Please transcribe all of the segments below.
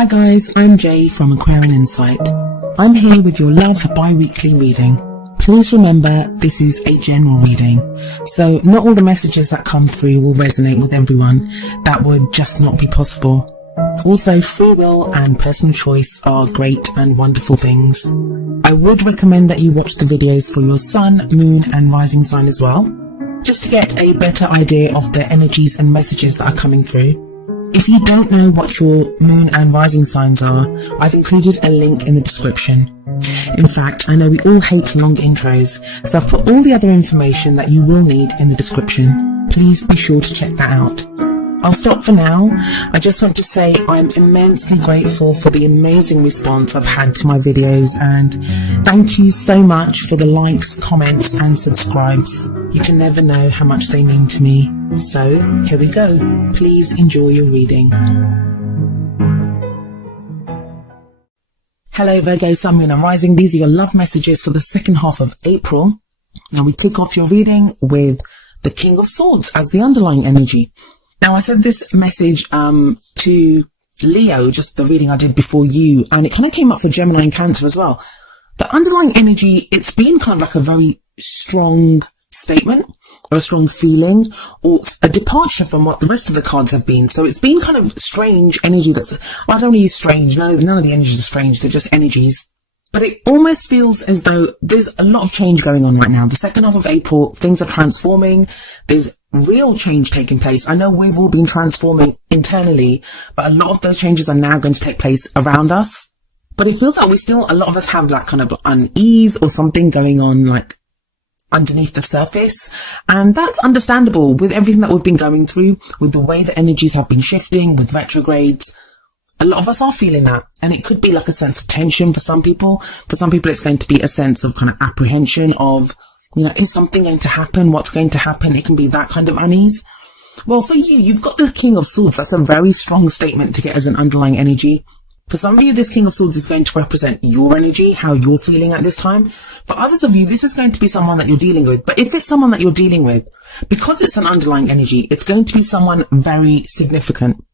Hi guys, I'm Jay from Aquarian Insight. I'm here with your love bi-weekly reading. Please remember this is a general reading, so not all the messages that come through will resonate with everyone. That would just not be possible. Also, free will and personal choice are great and wonderful things. I would recommend that you watch the videos for your sun, moon and rising sign as well, just to get a better idea of the energies and messages that are coming through. If you don't know what your moon and rising signs are, I've included a link in the description. In fact, I know we all hate long intros, so I've put all the other information that you will need in the description. Please be sure to check that out. I'll stop for now. I just want to say I'm immensely grateful for the amazing response I've had to my videos, and thank you so much for the likes, comments and subscribes. You can never know how much they mean to me. So here we go. Please enjoy your reading. Hello Virgo, Sun, Moon and Rising. These are your love messages for the second half of April. Now we kick off your reading with the King of Swords as the underlying energy. Now I sent this message to Leo, just the reading I did before you, and it kind of came up for Gemini and Cancer as well. The underlying energy, it's been kind of like a very strong statement or a strong feeling or a departure from what the rest of the cards have been. So it's been kind of strange energy that's, well, I don't want to use strange, none of the energies are strange, they're just energies. But it almost feels as though there's a lot of change going on right now. The second half of April, things are transforming. There's real change taking place. I know we've all been transforming internally, but a lot of those changes are now going to take place around us. But it feels like a lot of us have that kind of unease or something going on like underneath the surface. And that's understandable with everything that we've been going through, with the way the energies have been shifting, with retrogrades. A lot of us are feeling that, and it could be like a sense of tension for some people. For some people, it's going to be a sense of kind of apprehension of, you know, is something going to happen? What's going to happen? It can be that kind of unease. Well, for you, you've got the King of Swords. That's a very strong statement to get as an underlying energy. For some of you, this King of Swords is going to represent your energy, how you're feeling at this time. For others of you, this is going to be someone that you're dealing with. But if it's someone that you're dealing with, because it's an underlying energy, it's going to be someone very significant.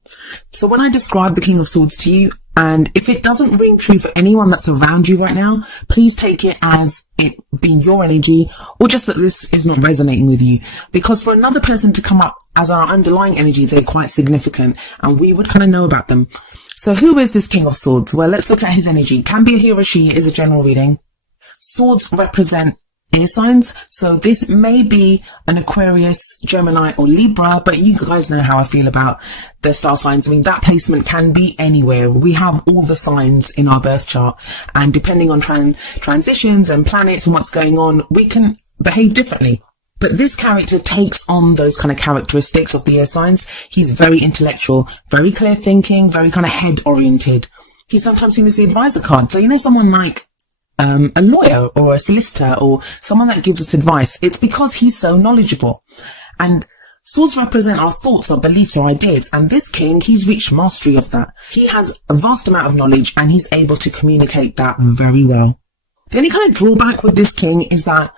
So when I describe the King of Swords to you, and if it doesn't ring true for anyone that's around you right now, please take it as it being your energy, or just that this is not resonating with you. Because for another person to come up as our underlying energy, they're quite significant, and we would kind of know about them. So who is this King of Swords? Well, let's look at his energy. Can be a he or she, is a general reading. Swords represent air signs, so this may be an Aquarius, Gemini or Libra, but you guys know how I feel about the star signs. I mean, that placement can be anywhere. We have all the signs in our birth chart, and depending on transitions and planets and what's going on, we can behave differently. But this character takes on those kind of characteristics of the air signs. He's very intellectual, very clear thinking, very kind of head oriented. He's sometimes seen as the advisor card. So, you know, someone like a lawyer or a solicitor or someone that gives us advice. It's because he's so knowledgeable. And swords represent our thoughts, our beliefs, our ideas. And this king, he's reached mastery of that. He has a vast amount of knowledge and he's able to communicate that very well. The only kind of drawback with this king is that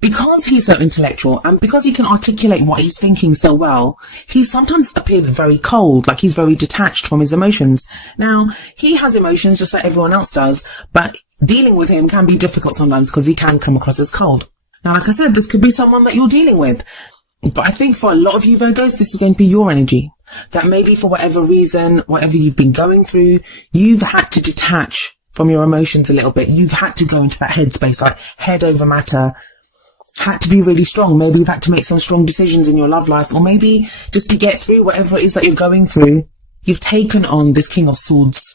because he's so intellectual and because he can articulate what he's thinking so well, he sometimes appears very cold, like he's very detached from his emotions. Now, he has emotions just like everyone else does, but dealing with him can be difficult sometimes because he can come across as cold. Now, like I said, this could be someone that you're dealing with. But I think for a lot of you Virgos, this is going to be your energy. That maybe for whatever reason, whatever you've been going through, you've had to detach from your emotions a little bit. You've had to go into that headspace, like head over matter. Had to be really strong. Maybe you've had to make some strong decisions in your love life, or maybe just to get through whatever it is that you're going through, you've taken on this King of Swords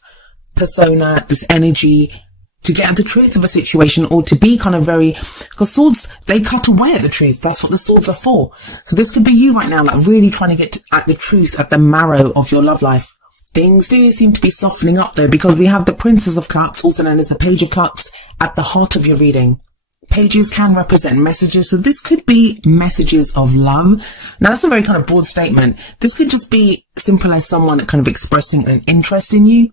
persona, this energy, to get at the truth of a situation, or to be kind of very, because swords, they cut away at the truth. That's what the swords are for. So this could be you right now, like really trying to get at the truth, at the marrow of your love life. Things do seem to be softening up though, because we have the Princess of Cups, also known as the Page of Cups, at the heart of your reading. Pages can represent messages, so this could be messages of love. Now that's a very kind of broad statement. This could just be simple as someone kind of expressing an interest in you.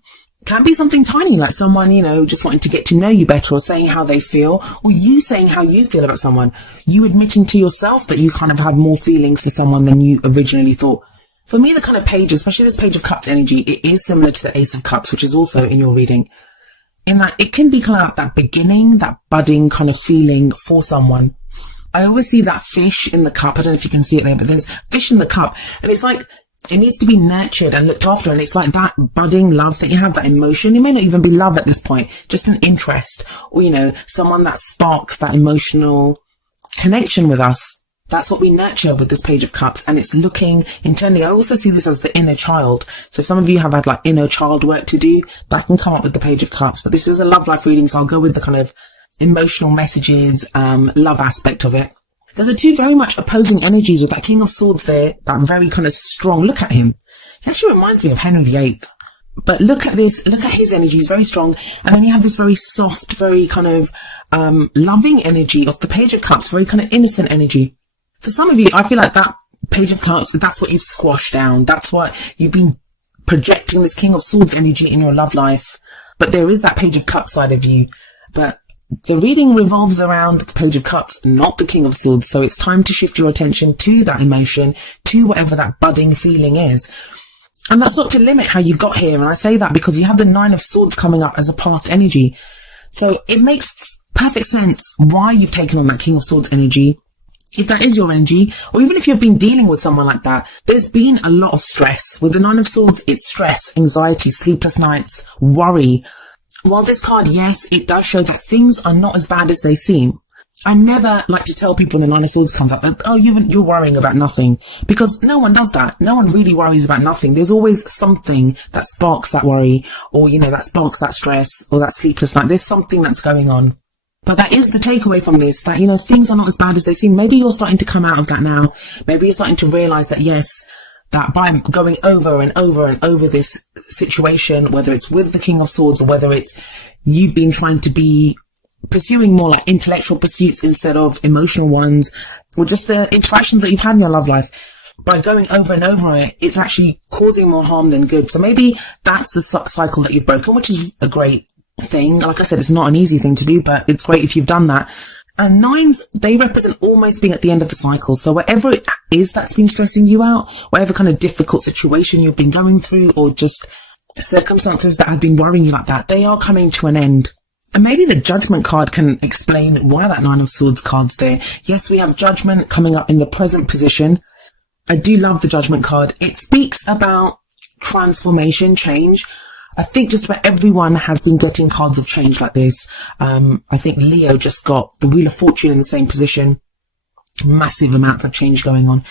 It can be something tiny, like someone, you know, just wanting to get to know you better, or saying how they feel, or you saying how you feel about someone. You admitting to yourself that you kind of have more feelings for someone than you originally thought. For me, the kind of page, especially this Page of Cups energy, it is similar to the Ace of Cups, which is also in your reading, in that it can be kind of like that beginning, that budding kind of feeling for someone. I always see that fish in the cup. I don't know if you can see it there, but there's fish in the cup, and it's like it needs to be nurtured and looked after, and it's like that budding love that you have, that emotion. It may not even be love at this point, just an interest, or, you know, someone that sparks that emotional connection with us. That's what we nurture with this Page of Cups, and it's looking internally. I also see this as the inner child. So if some of you have had like inner child work to do, that can come up with the Page of Cups. But this is a love life reading, so I'll go with the kind of emotional messages, love aspect of it. There's two very much opposing energies with that King of Swords there, that very kind of strong. Look at him. He actually reminds me of Henry VIII. But look at this, look at his energy, he's very strong. And then you have this very soft, very kind of loving energy of the Page of Cups, very kind of innocent energy. For some of you, I feel like that Page of Cups, that's what you've squashed down. That's what you've been projecting, this King of Swords energy in your love life. But there is that Page of Cups side of you. But the reading revolves around the Page of Cups, not the King of Swords. So it's time to shift your attention to that emotion, to whatever that budding feeling is. And that's not to limit how you got here. And I say that because you have the Nine of Swords coming up as a past energy. So it makes perfect sense why you've taken on that King of Swords energy. If that is your energy, or even if you've been dealing with someone like that, there's been a lot of stress. With the Nine of Swords, it's stress, anxiety, sleepless nights, worry. While this card, yes, it does show that things are not as bad as they seem. I never like to tell people when the Nine of Swords comes up that, oh, you're worrying about nothing. Because no one does that. No one really worries about nothing. There's always something that sparks that worry, or, you know, that sparks that stress, or that sleepless night. There's something that's going on. But that is the takeaway from this, that, you know, things are not as bad as they seem. Maybe you're starting to come out of that now. Maybe you're starting to realize that, yes, that by going over and over and over this situation, whether it's with the King of Swords or whether it's you've been trying to be pursuing more like intellectual pursuits instead of emotional ones, or just the interactions that you've had in your love life, by going over and over it, it's actually causing more harm than good. So maybe that's a cycle that you've broken, which is a great thing. Like I said, it's not an easy thing to do, but it's great if you've done that. And nines, they represent almost being at the end of the cycle. So whatever it is that's been stressing you out, whatever kind of difficult situation you've been going through, or just circumstances that have been worrying you like that, they are coming to an end. And maybe the Judgment card can explain why that Nine of Swords card's there. Yes, we have Judgment coming up in the present position. I do love the Judgment card. It speaks about transformation, change. I think just about everyone has been getting cards of change like this. I think Leo just got the Wheel of Fortune in the same position. Massive amounts of change going on.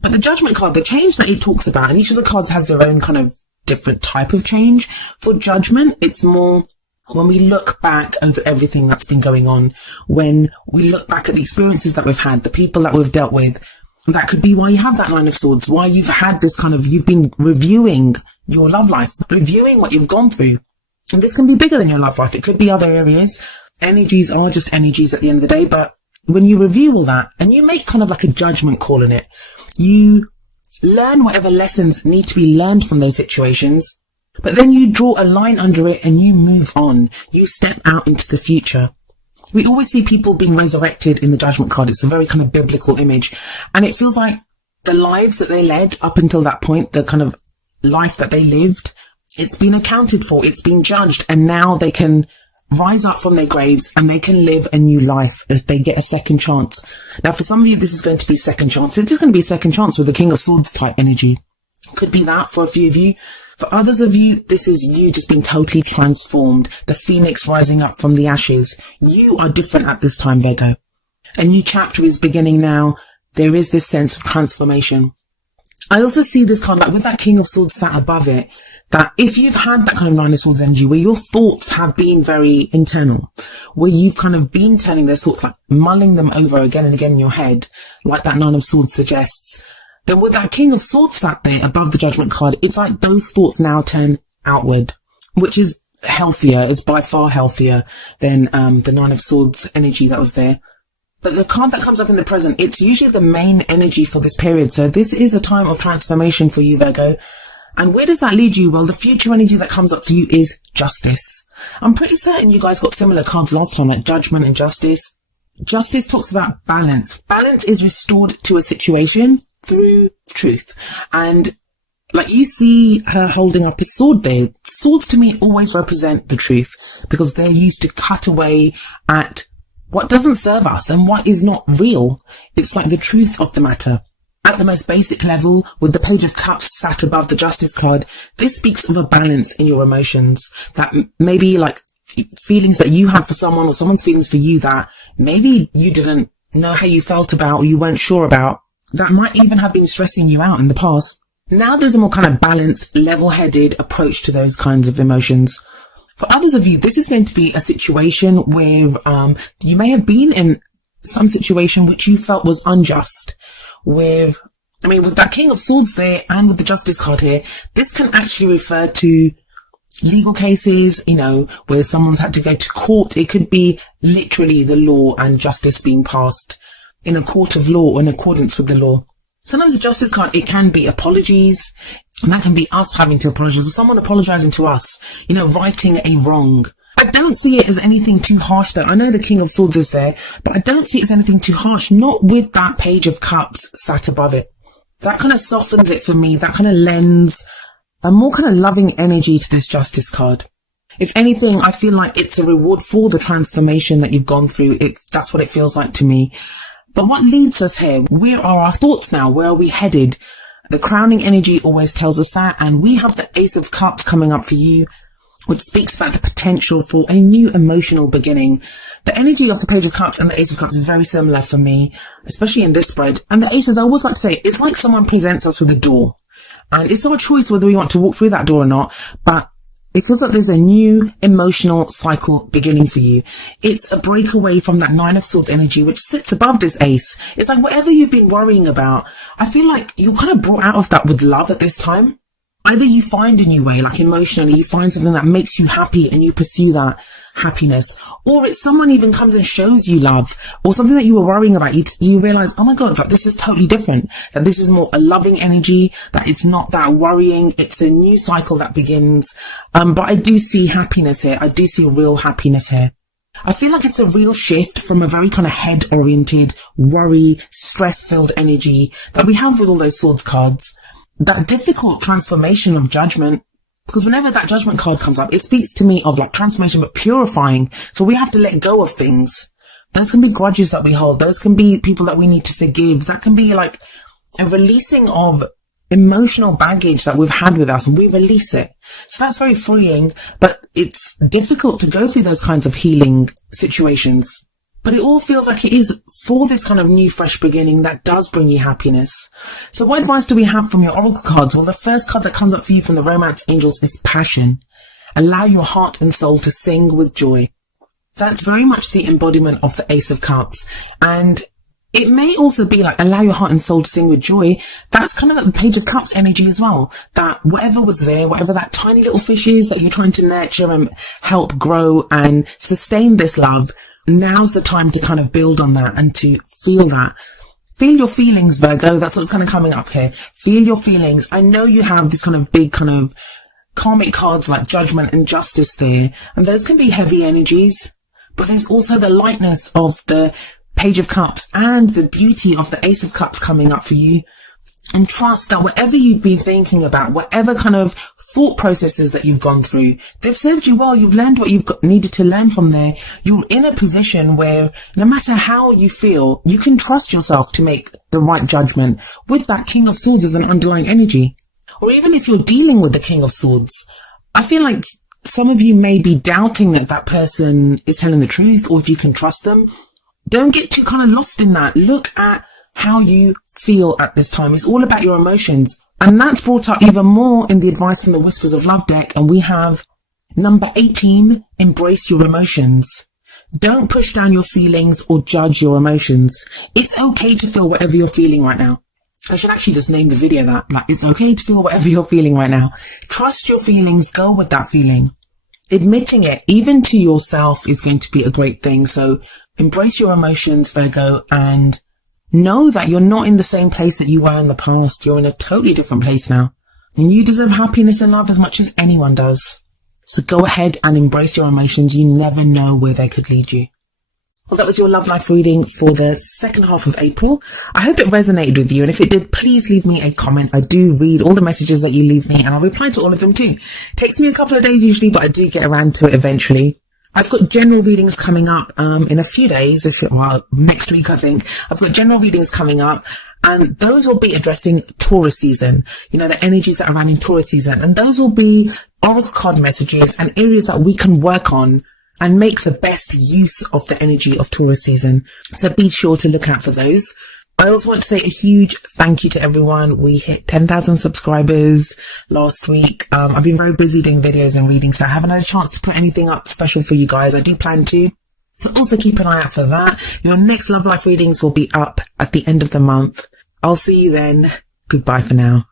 But the Judgment card, the change that it talks about, and each of the cards has their own kind of different type of change. For Judgment, it's more when we look back over everything that's been going on, when we look back at the experiences that we've had, the people that we've dealt with. That could be why you have that Nine of Swords, why you've had this kind of, you've been reviewing your love life, reviewing what you've gone through. And this can be bigger than your love life. It could be other areas. Energies are just energies at the end of the day. But when you review all that and you make kind of like a judgment call in it, you learn whatever lessons need to be learned from those situations, but then you draw a line under it and you move on. You step out into the future. We always see people being resurrected in the Judgment card. It's a very kind of biblical image. And it feels like the lives that they led up until that point, the kind of life that they lived, it's been accounted for, it's been judged, and now they can rise up from their graves and they can live a new life as they get a second chance. Now, for some of you, this is going to be second chance. It is going to be a second chance with the King of Swords type energy. Could be that for a few of you. For others of you, this is you just being totally transformed. The phoenix rising up from the ashes. You are different at this time, Virgo. A new chapter is beginning now. There is this sense of transformation. I also see this card, like with that King of Swords sat above it, that if you've had that kind of Nine of Swords energy where your thoughts have been very internal, where you've kind of been turning those thoughts, like mulling them over again and again in your head, like that Nine of Swords suggests, then with that King of Swords sat there above the Judgment card, it's like those thoughts now turn outward, which is healthier. It's by far healthier than the Nine of Swords energy that was there. But the card that comes up in the present, it's usually the main energy for this period. So this is a time of transformation for you, Virgo. And where does that lead you? Well, the future energy that comes up for you is Justice. I'm pretty certain you guys got similar cards last time, like Judgment and Justice. Justice talks about balance. Balance is restored to a situation through truth. And Like, you see her holding up a sword there. Swords to me always represent the truth, because they're used to cut away at what doesn't serve us and what is not real. It's like the truth of the matter. At the most basic level, with the Page of Cups sat above the Justice card, this speaks of a balance in your emotions. That maybe like feelings that you have for someone, or someone's feelings for you that maybe you didn't know how you felt about, or you weren't sure about, that might even have been stressing you out in the past. Now there's a more kind of balanced, level-headed approach to those kinds of emotions. For others of you, this is going to be a situation where you may have been in some situation which you felt was unjust. With that King of Swords there and with the Justice card here, this can actually refer to legal cases, where someone's had to go to court. It could be literally the law and justice being passed in a court of law or in accordance with the law. Sometimes the Justice card, it can be apologies, and that can be us having to apologize, or someone apologizing to us, righting a wrong. I don't see it as anything too harsh though. I know the King of Swords is there, but I don't see it as anything too harsh, not with that Page of Cups sat above it. That kind of softens it for me. That kind of lends a more kind of loving energy to this Justice card. If anything, I feel like it's a reward for the transformation that you've gone through. That's what it feels like to me. But what leads us here? Where are our thoughts now? Where are we headed? The crowning energy always tells us that, and we have the Ace of Cups coming up for you, which speaks about the potential for a new emotional beginning. The energy of the Page of Cups and the Ace of Cups is very similar for me, especially in this spread. And the Aces, I always like to say, it's like someone presents us with a door, and it's our choice whether we want to walk through that door or not, but it feels like there's a new emotional cycle beginning for you. It's a breakaway from that Nine of Swords energy, which sits above this Ace. It's like whatever you've been worrying about, I feel like you're kind of brought out of that with love at this time. Either you find a new way, like emotionally, you find something that makes you happy and you pursue that happiness, or it's someone even comes and shows you love, or something that you were worrying about. You realize, oh my God, like this is totally different, that this is more a loving energy, that it's not that worrying. It's a new cycle that begins. But I do see happiness here. I do see real happiness here. I feel like it's a real shift from a very kind of head-oriented, worry, stress-filled energy that we have with all those Swords cards. That difficult transformation of judgment, because whenever that Judgment card comes up, it speaks to me of like transformation, but purifying. So we have to let go of things. Those can be grudges that we hold. Those can be people that we need to forgive. That can be like a releasing of emotional baggage that we've had with us, and we release it. So that's very freeing, but it's difficult to go through those kinds of healing situations. But it all feels like it is for this kind of new, fresh beginning that does bring you happiness. So what advice do we have from your Oracle cards? Well, the first card that comes up for you from the Romance Angels is Passion. Allow your heart and soul to sing with joy. That's very much the embodiment of the Ace of Cups. And it may also be like, allow your heart and soul to sing with joy. That's kind of like the Page of Cups energy as well. That whatever was there, whatever that tiny little fish is that you're trying to nurture and help grow and sustain this love, now's the time to kind of build on that and to feel that. Feel your feelings, Virgo. That's what's kind of coming up here. Feel your feelings. I know you have this kind of big kind of karmic cards like Judgment and Justice there, and those can be heavy energies, but there's also the lightness of the Page of Cups and the beauty of the Ace of Cups coming up for you. And trust that whatever you've been thinking about, whatever kind of thought processes that you've gone through, they've served you well. You've learned what you've needed to learn from there. You're in a position where no matter how you feel, you can trust yourself to make the right judgment with that King of Swords as an underlying energy. Or even if you're dealing with the King of Swords, I feel like some of you may be doubting that that person is telling the truth, or if you can trust them. Don't get too kind of lost in that. Look at how you feel at this time. It's all about your emotions. And that's brought up even more in the advice from the Whispers of Love deck. And we have number 18, embrace your emotions. Don't push down your feelings or judge your emotions. It's okay to feel whatever you're feeling right now. I should actually just name the video that. Like, it's okay to feel whatever you're feeling right now. Trust your feelings. Go with that feeling. Admitting it, even to yourself, is going to be a great thing. So embrace your emotions, Virgo, and know that you're not in the same place that you were in the past. You're in a totally different place now. And you deserve happiness and love as much as anyone does. So go ahead and embrace your emotions. You never know where they could lead you. Well, that was your love life reading for the second half of April. I hope it resonated with you. And if it did, please leave me a comment. I do read all the messages that you leave me and I'll reply to all of them too. Takes me a couple of days usually, but I do get around to it eventually. I've got general readings coming up in a few days, next week I think. I've got general readings coming up and those will be addressing Taurus season, the energies that are around in Taurus season. And those will be oracle card messages and areas that we can work on and make the best use of the energy of Taurus season. So be sure to look out for those. I also want to say a huge thank you to everyone. We hit 10,000 subscribers last week. I've been very busy doing videos and reading, so I haven't had a chance to put anything up special for you guys. I do plan to. So also keep an eye out for that. Your next Love Life readings will be up at the end of the month. I'll see you then. Goodbye for now.